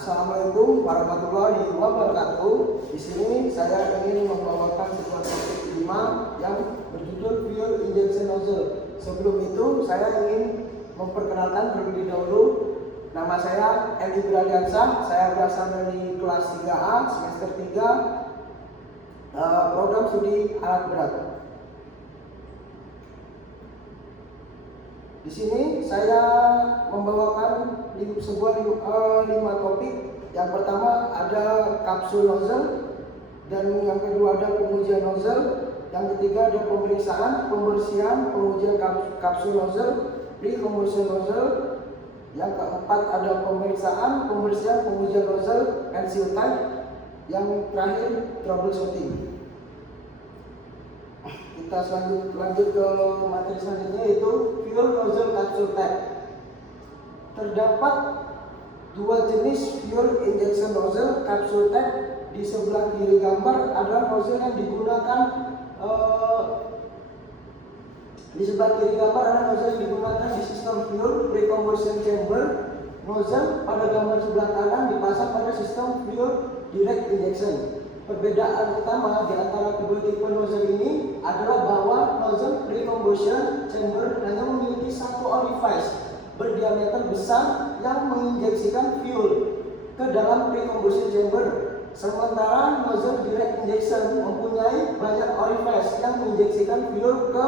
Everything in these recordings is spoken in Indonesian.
Assalamualaikum warahmatullahi wabarakatuh. Di sini saya ingin membawakan sebuah topik 5 yang berjudul fuel injection nozzle. Sebelum itu saya ingin memperkenalkan terlebih dahulu. Nama saya Eli Braliansyah. Saya berasal dari kelas 3A semester 3 program studi alat berat. Di sini saya membawakan sebuah 5 topik. Yang pertama ada kapsul nozzle, dan yang kedua ada pengujian nozzle, yang ketiga ada pemeriksaan, pembersihan, pengujian kapsul nozzle, pre-combustion nozzle, yang keempat ada pemeriksaan, pembersihan, pengujian nozzle and seal type, yang terakhir troubleshooting. Kita lanjut ke materi selanjutnya, yaitu fuel nozzle capsule type. Terdapat 2 jenis fuel injection nozzle capsule type. Di sebelah kiri gambar adalah nozzle yang digunakan di sistem fuel pre-combustion chamber. Nozzle pada gambar sebelah kanan dipasang pada sistem fuel direct injection. Perbedaan utama di antara kedua tipe nozzle ini adalah bahwa nozzle pre-combustion chamber hanya memiliki satu orifice berdiameter besar yang menginjeksikan fuel ke dalam pre-combustion chamber. Sementara nozzle direct injection mempunyai banyak orifice yang menginjeksikan fuel ke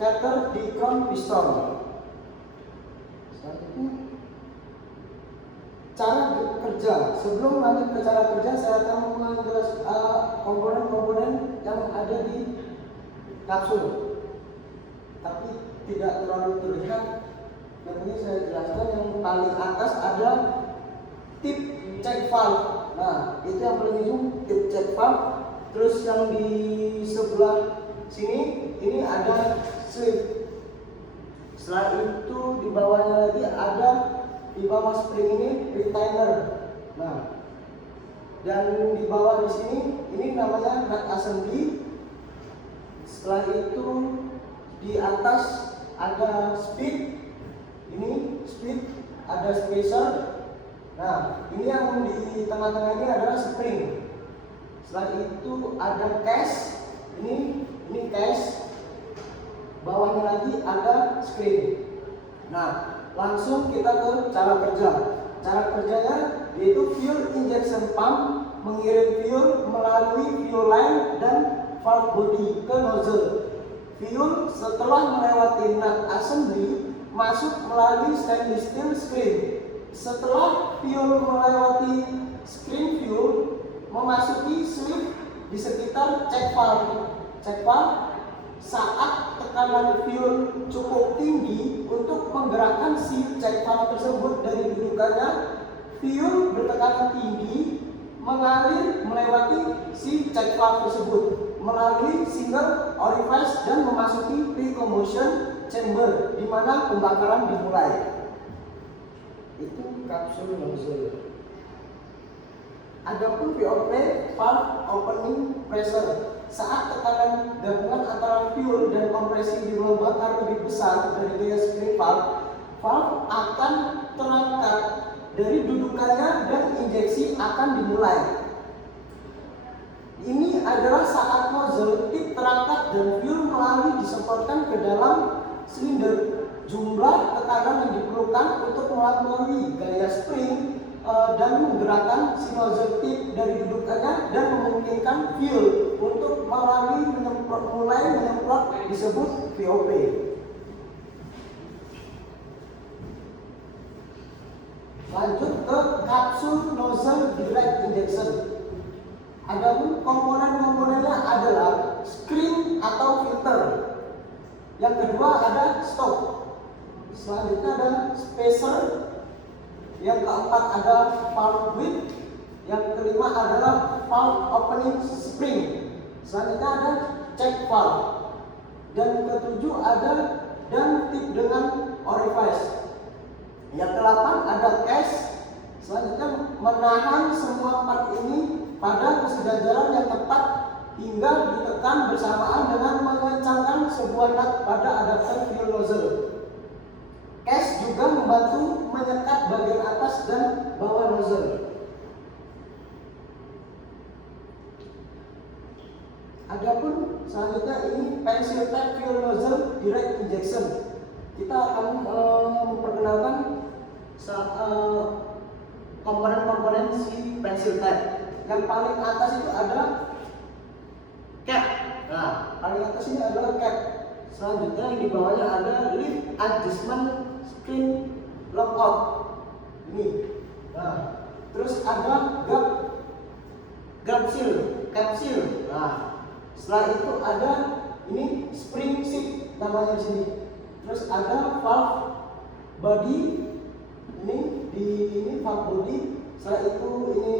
carter di crown piston. Cara kerja. Sebelum lanjut ke cara kerja, saya akan menjelaskan komponen-komponen yang ada di kapsul, tapi tidak terlalu terlihat. Yang ini saya jelaskan. Yang paling atas ada tip check valve. Nah, itu yang paling ujung tip check valve. Terus yang di sebelah sini ini ada slip. Setelah itu di bawahnya lagi ada, di bawah spring ini retainer. Nah, dan di bawah di sini ini namanya nut assembly. Setelah itu di atas ada speed. Ini speed, ada spacer. Nah, ini yang di tengah-tengah ini adalah spring. Setelah itu ada case. Ini case. Bawahnya lagi ada screen. Nah, langsung kita ke cara kerja. Cara kerjanya yaitu fuel injection pump mengirim fuel melalui fuel line dan valve body ke nozzle. Fuel setelah melewati nut assembly masuk melalui stainless steel screen. Setelah fuel melewati screen fuel memasuki slip di sekitar check valve. Check valve saat tekanan fuel cukup tinggi untuk menggerakkan si check valve tersebut dari dudukannya, fuel bertekanan tinggi mengalir melewati si check valve tersebut melalui single orifice dan memasuki pre-combustion chamber di mana pembakaran dimulai. Itu kapsul nozzle. Adapun VOP, valve opening pressure. Saat tekanan gabungan antara fuel dan kompresi di lubang bakar lebih besar dari gaya spring valve, valve akan terangkat dari dudukannya dan injeksi akan dimulai. Ini adalah saat nozzle tip terangkat dan fuel melalui disemprotkan ke dalam silinder. Jumlah tekanan yang diperlukan untuk melalui gaya spring dan menggerakkan si nozzle tip dari dudukannya dan memungkinkan fuel untuk mulai menyemprot disebut VOP. Lanjut ke kapsul nozzle direct injection. Adapun komponen-komponennya adalah screen atau filter. Yang kedua ada stop. Selanjutnya ada spacer. Yang keempat ada valve width. Yang kelima adalah valve opening spring. Selanjutnya ada check valve. Dan ketujuh ada dan tip dengan orifice. Yang kedelapan ada case. Selanjutnya menahan semua part ini pada kesejajaran yang tepat hingga ditekan bersamaan dengan mengencangkan sebuah nut pada adapter fuel nozzle. Case juga membantu menyekat bagian atas dan bawah nozzle. Adapun selanjutnya ini pencil type fuel nozzle direct injection. Kita akan memperkenalkan komponen-komponen si pencil type. Yang paling atas itu ada cap. Nah, paling atas ini adalah cap. Selanjutnya yang di bawahnya ada lift adjustment screen lockout. Ini. Nah, terus ada gap seal. Nah, setelah itu ada ini spring shift namanya di sini. Terus ada valve body. Ini valve body. Setelah itu ini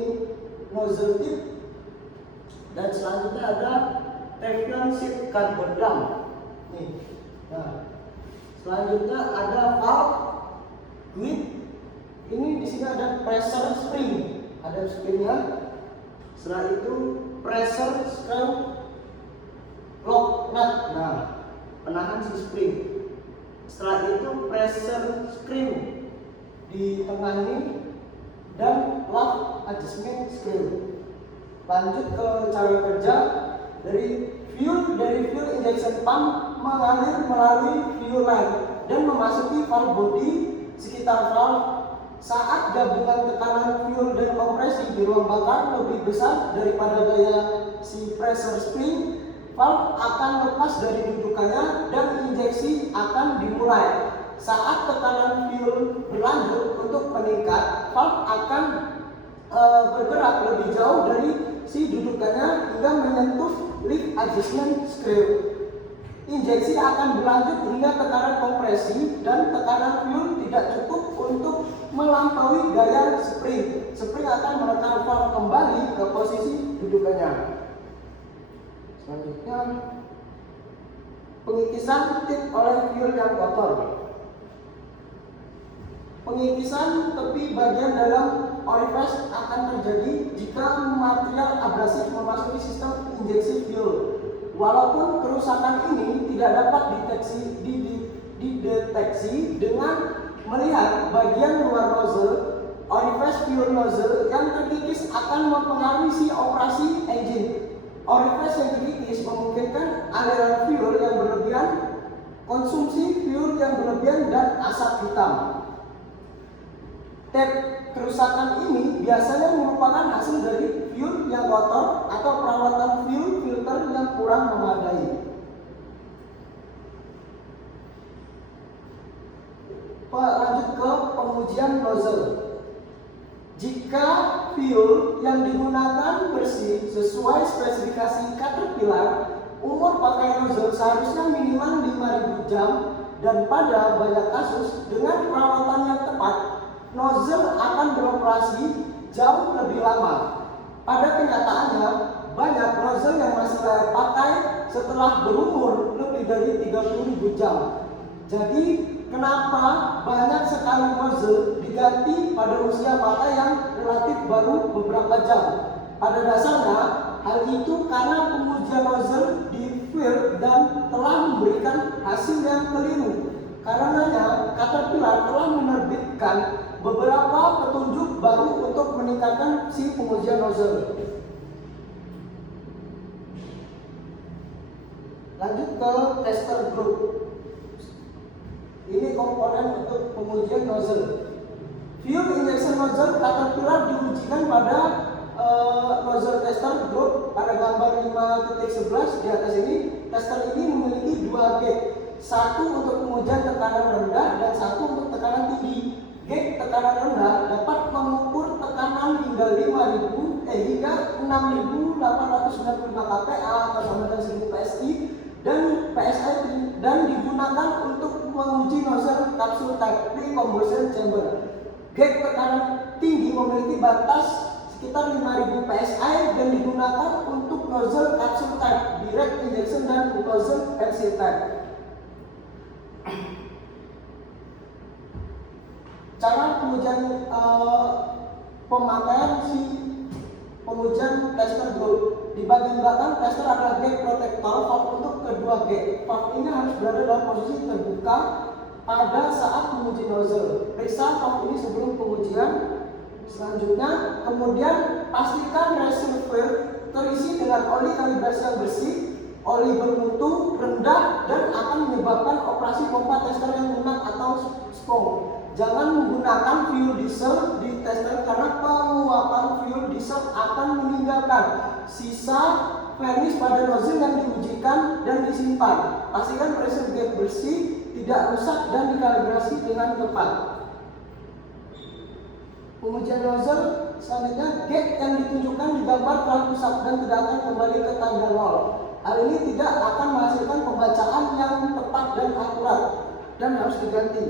nozzle tip. Dan selanjutnya ada Teflon sheet carbon drum. Nih. Nah, selanjutnya ada valve grid. Ini di sini ada pressure spring. Ada springnya. Setelah itu pressure screw lock nut. Nah, penahan si spring. Setelah itu pressure screw di tengah ini dan lock adjustment screw. Lanjut ke cara kerja dari fuel injection pump mengalir melalui fuel line dan memasuki valve body sekitar valve. Saat gabungan tekanan fuel dan kompresi di ruang bakar lebih besar daripada gaya si pressure spring, valve akan lepas dari dudukannya dan injeksi akan dimulai. Saat tekanan fuel berlanjut untuk meningkat, valve akan bergerak lebih jauh dari si dudukannya hingga menyentuh lift adjustment screw. Injeksi akan berlanjut hingga tekanan kompresi dan tekanan fuel tidak cukup untuk melampaui gaya spring. Spring akan menekan valve kembali ke posisi dudukannya. Selanjutnya, pengikisan tip oleh fuel yang kotor. Pengikisan tepi bagian dalam orifice akan terjadi jika material abrasif memasuki sistem injeksi fuel. Walaupun kerusakan ini tidak dapat dideteksi dengan melihat bagian luar nozzle, orifice fuel nozzle yang terkikis akan mempengaruhi si operasi engine. Orifice yang terkikis memungkinkan aliran fuel yang berlebihan, konsumsi fuel yang berlebihan, dan asap hitam. Kerusakan ini biasanya merupakan hasil dari fuel yang kotor atau perawatan fuel filter yang kurang memadai. Lanjut ke pengujian nozzle. Jika fuel yang digunakan bersih sesuai spesifikasi Caterpillar, umur pakai nozzle seharusnya minimal 5.000 jam, dan pada banyak kasus dengan perawatan yang tepat, nozzle akan beroperasi jauh lebih lama. Pada kenyataannya, banyak nozzle yang masih layak pakai setelah berumur lebih dari 30.000 jam. Jadi, kenapa banyak sekali nozzle diganti pada usia pakai yang relatif baru beberapa jam? Pada dasarnya, hal itu karena pengujian nozzle di field dan telah memberikan hasil yang keliru. Karenanya, Caterpillar telah menerbitkan beberapa petunjuk baru untuk meningkatkan si pengujian nozzle. Lanjut ke tester group. Ini komponen untuk pengujian nozzle. Fuel injection nozzle Caterpillar diujikan pada nozzle tester group pada gambar 5.11 di atas ini. Tester ini memiliki dua gate, satu untuk pengujian tekanan rendah dan satu untuk tekanan tinggi. Gate tekanan rendah dapat mengukur tekanan hingga 6.895 kPa atau sama dengan 1000 PSI dan PSI dan digunakan untuk menguji nozzle kapsul type pre-combustion chamber. Gate tekanan tinggi memiliki batas sekitar 5.000 PSI dan digunakan untuk nozzle kapsul type direct injection dan nozzle pencil type. Cara pengujian pemakaian si pengujian tester group. Di bagian belakang tester adalah gate protector valve untuk kedua gate. Valve ini harus berada dalam posisi terbuka pada saat menguji nozzle. Periksa valve ini sebelum pengujian. Selanjutnya, kemudian pastikan reservoir terisi dengan oli kalibrasi yang bersih, oli bermutu, rendah, dan akan menyebabkan operasi pompa tester yang lunak atau spong. Jangan menggunakan fuel diesel di tester karena penguapan fuel diesel akan meninggalkan sisa varnish pada nozzle yang diujikan dan disimpan. Pastikan pressure gauge bersih, tidak rusak, dan dikalibrasi dengan tepat. Pengujian nozzle selanjutnya, gauge yang ditunjukkan di gambar telah rusak dan tidak akan kembali ke tanda nol. Hal ini tidak akan menghasilkan pembacaan yang tepat dan akurat dan harus diganti.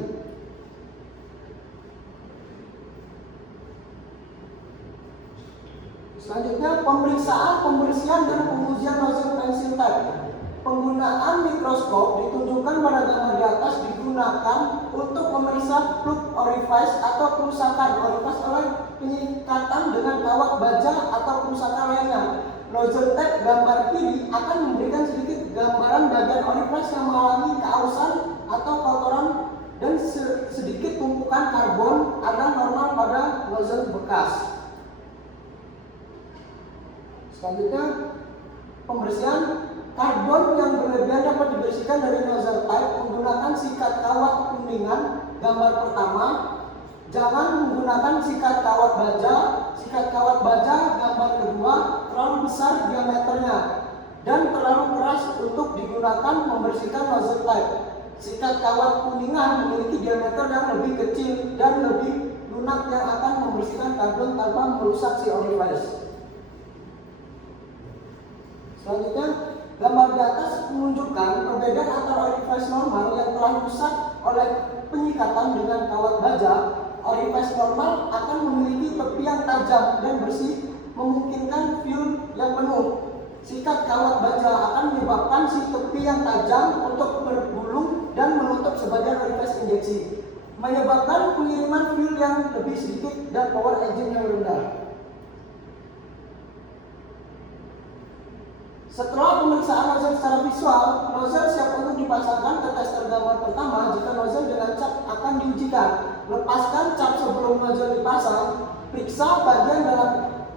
Selanjutnya, pemeriksaan, pembersihan, dan pengujian nozzle pencil type. Penggunaan mikroskop ditunjukkan pada gambar di atas digunakan untuk memeriksa plug orifice atau kerusakan orifice oleh penyikatan dengan kawat baja atau kerusakan lainnya. Nozzle type gambar kiri akan memberikan sedikit gambaran bagian orifice yang mengalami keausan atau kotoran dan sedikit tumpukan karbon adalah normal pada nozzle bekas. Selanjutnya, pembersihan. Karbon yang berlebihan dapat dibersihkan dari nozzle pipe menggunakan sikat kawat kuningan gambar pertama. Jangan menggunakan sikat kawat baja. Sikat kawat baja gambar kedua terlalu besar diameternya dan terlalu keras untuk digunakan membersihkan nozzle pipe. Sikat kawat kuningan memiliki diameter yang lebih kecil dan lebih lunak yang akan membersihkan karbon tanpa merusak si orifice. Selanjutnya, gambar di atas menunjukkan perbedaan antara orifice normal yang telah rusak oleh penyikatan dengan kawat baja. Orifice normal akan memiliki tepi yang tajam dan bersih, memungkinkan fuel yang penuh. Sikat kawat baja akan menyebabkan si tepi yang tajam untuk bergulung dan menutup sebagian orifice injeksi, menyebabkan pengiriman fuel yang lebih sedikit dan power engine yang rendah. Setelah pemeriksaan nozzle secara visual, nozzle siap untuk dipasangkan ke tester gambar pertama. Jika nozzle dengan cap akan diujikan, lepaskan cap sebelum nozzle dipasang. Periksa bagian dalam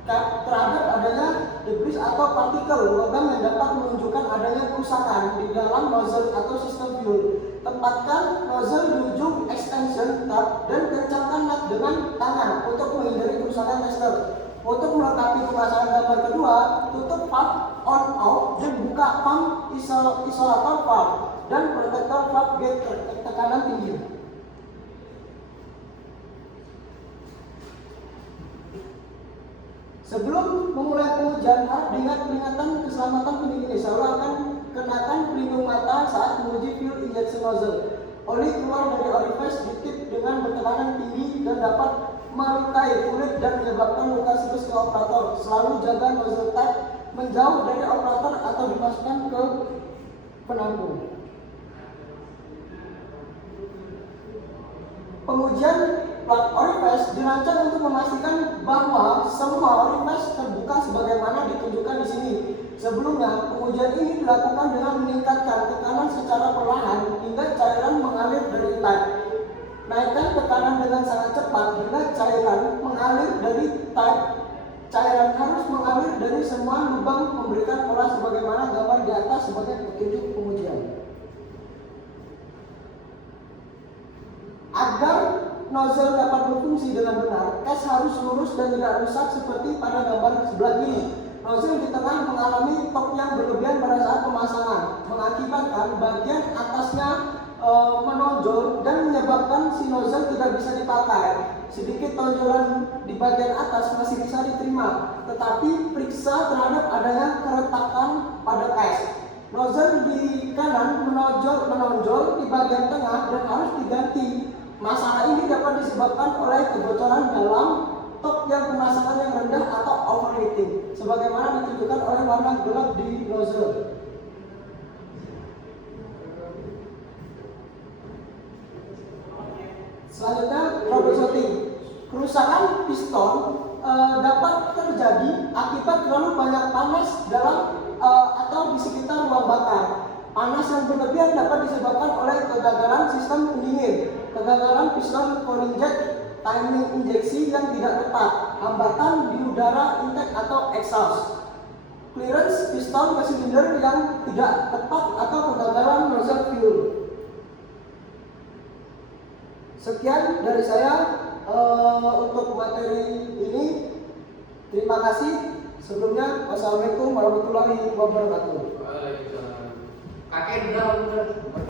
cap terhadap adanya debris atau partikel logam yang dapat menunjukkan adanya kerusakan di dalam nozzle atau sistem fuel. Tempatkan nozzle di ujung extension tab dan kencangkan nut dengan tangan untuk menghindari kerusakan tester. Untuk melengkapi pemasangan gambar kedua, tutup valve on/off dan buka pump isolator valve dan protektor valve gate tekanan tinggi. Sebelum memulai pengujian, harap diingat peringatan keselamatan pendingin ini. Selalu akan kenakan pelindung mata saat menguji fuel injection nozzle. Oli keluar dari orifice ditip dengan bertekanan tinggi dan dapat melukai kulit dan menyebabkan luka serius ke operator. Selalu jaga nozzle type menjauh dari operator atau dimasukkan ke penampung. Pengujian plug orifice dirancang untuk memastikan bahwa semua orifice terbuka sebagaimana ditunjukkan di sini. Sebelumnya, pengujian ini dilakukan dengan meningkatkan tekanan secara perlahan hingga cairan mengalir dari type. Naikkan tekanan dengan sangat cepat hingga cairan mengalir dari type. Cairan harus mengalir dari semua lubang memberikan pola sebagaimana gambar di atas sebagai petunjuk pengujian. Agar nozzle dapat berfungsi dengan benar, case harus lurus dan tidak rusak seperti pada gambar sebelah kiri. Nozzle di tengah mengalami top yang berlebihan pada saat pemasangan, mengakibatkan bagian atasnya menonjol dan menyebabkan si nozzle tidak bisa dipakai. Sedikit tonjolan di bagian atas masih bisa diterima, tetapi periksa terhadap adanya keretakan pada case. Nozzle di kanan menonjol di bagian tengah dan harus diganti. Masalah ini dapat disebabkan oleh kebocoran dalam top yang pemasangan yang rendah atau overheating, sebagaimana ditunjukkan oleh warna gelap di nozzle. Selanjutnya, troubleshooting. Kerusakan piston dapat terjadi akibat terlalu banyak panas dalam atau di sekitar ruang bakar. Panas yang berlebihan dapat disebabkan oleh kegagalan sistem pendingin, kegagalan piston cooling jet, timing injeksi yang tidak tepat, hambatan di udara intake atau exhaust, clearance piston ke silinder yang tidak tepat atau kegagalan nozzle fuel. Sekian dari saya untuk materi ini. Terima kasih. Sebelumnya, wassalamualaikum warahmatullahi wabarakatuh. Waalaikumsalam. Kakek udah